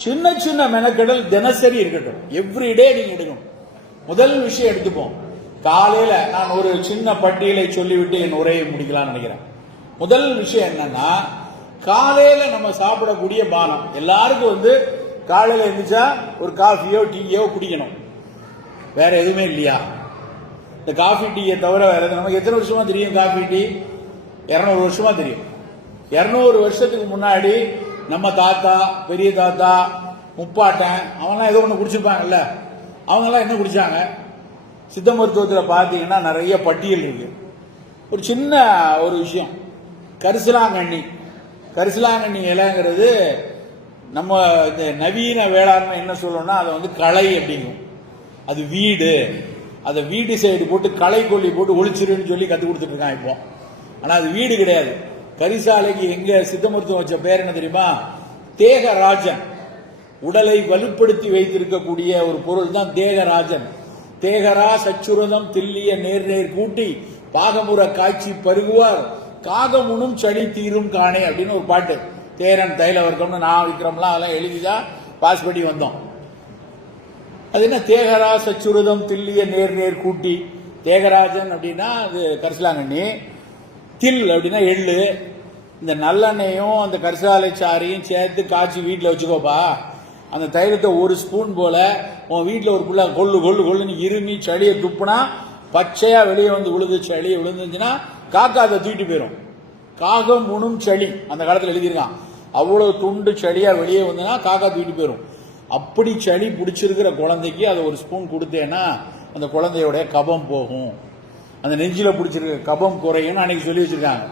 சின்ன சின்ன மெனக்கெடல் தினசரி இருக்கட்டும். எவ்ரிடே நீங்க எடுக்கணும். முதல் விஷயம் எடுத்துப்போம். காலையில நான் ஒரு சின்ன பட்டியலை சொல்லிவிட்டு என் உரையை முடிக்கலாம்னு நினைக்கிறேன். முதல் விஷயம் என்னன்னா காலையில நம்ம சாப்பிடக்கூடிய பானம். எல்லாருக்கும் வந்து காலையில எழுந்திரிச்சா ஒரு காஃபியோ டீயோ குடிக்கணும். வேற எதுவுமே இல்லையா? இந்த காஃபி டீயை தவிர வேற எதுவும் நமக்கு எத்தனை வருஷமா தெரியும் காஃபி டீ இரநூறு வருஷமா தெரியும். இரநூறு வருஷத்துக்கு முன்னாடி நம்ம தாத்தா பெரிய தாத்தா முப்பாட்டன் அவங்கெல்லாம் ஏதோ ஒன்று குடிச்சிருப்பாங்கல்ல. அவங்கெல்லாம் என்ன குடிச்சாங்க? சித்த மருத்துவத்தில் பார்த்தீங்கன்னா நிறைய பட்டியல் இருக்கு. ஒரு சின்ன ஒரு விஷயம். கரிசலாங்கண்ணி. கரிசலாங்கண்ணி இலைங்கிறது நம்ம இந்த நவீன வேளாண்மை என்ன சொல்லணும்னா அதை வந்து களை அப்படிங்கும். அது வீடு. அதை வீடு சைடு போட்டு களை கொல்லி போட்டு ஒளிச்சிருன்னு சொல்லி கற்றுக் கொடுத்துட்ருக்கான் இப்போ. ஆனால் அது வீடு கிடையாது. கரிசாலைக்கு எங்க சித்த மருத்துவம் வச்ச பேர் என்ன தெரியுமா? தேகராஜன். உடலை வலுப்படுத்தி வைத்திருக்கக்கூடிய ஒரு பொருள் தான் தேகராஜன். தேகரா சச்சுரதம் தில்லிய நேர் நேர் கூட்டி பாகமுற காய்ச்சி பருகுவார். காகமுனும் சளி தீரும் காணே அப்படின்னு ஒரு பாட்டு. தேரன் தைல வர்க்கம்னு நான் விக்ரம்லாம் அதெல்லாம் எழுதிதான் பாஸ் பண்ணி வந்தோம். அது என்ன? தேகரா சச்சுரதம் தில்லிய நேர் நேர் கூட்டி. தேகராஜன் அப்படின்னா அது கரிசலாங்கண்ணி. தில் அப்படின்னா எள்ளு. இந்த நல்லெண்ணெயும் அந்த கரிசாலை சாறையும் சேர்த்து காய்ச்சி வீட்டில் வச்சுக்கோப்பா. அந்த தைலத்தை ஒரு ஸ்பூன் போல உன் வீட்டில் ஒரு பிள்ளை கொள்ளு கொள்ளு கொள்ளுன்னு இருமி சளியை துப்புனா பச்சையாக வெளியே வந்து விழுது சளி விழுந்துச்சுன்னா காக்கா அதை தூக்கிட்டு போயிடும் காகம் உணும் சளி. அந்த காலத்தில் எழுதியிருக்கான். அவ்வளோ துண்டு சளியாக வெளியே வந்ததுன்னா காக்கா தூக்கிட்டு போயிடும் அப்படி சளி பிடிச்சிருக்கிற குழந்தைக்கு அதை ஒரு ஸ்பூன் கொடுத்தேன்னா அந்த குழந்தையோடைய கபம் போகும். அந்த நெஞ்சில் பிடிச்சிருக்க கபம் குறையும்னு அன்னைக்கு சொல்லி வச்சுருக்காங்க.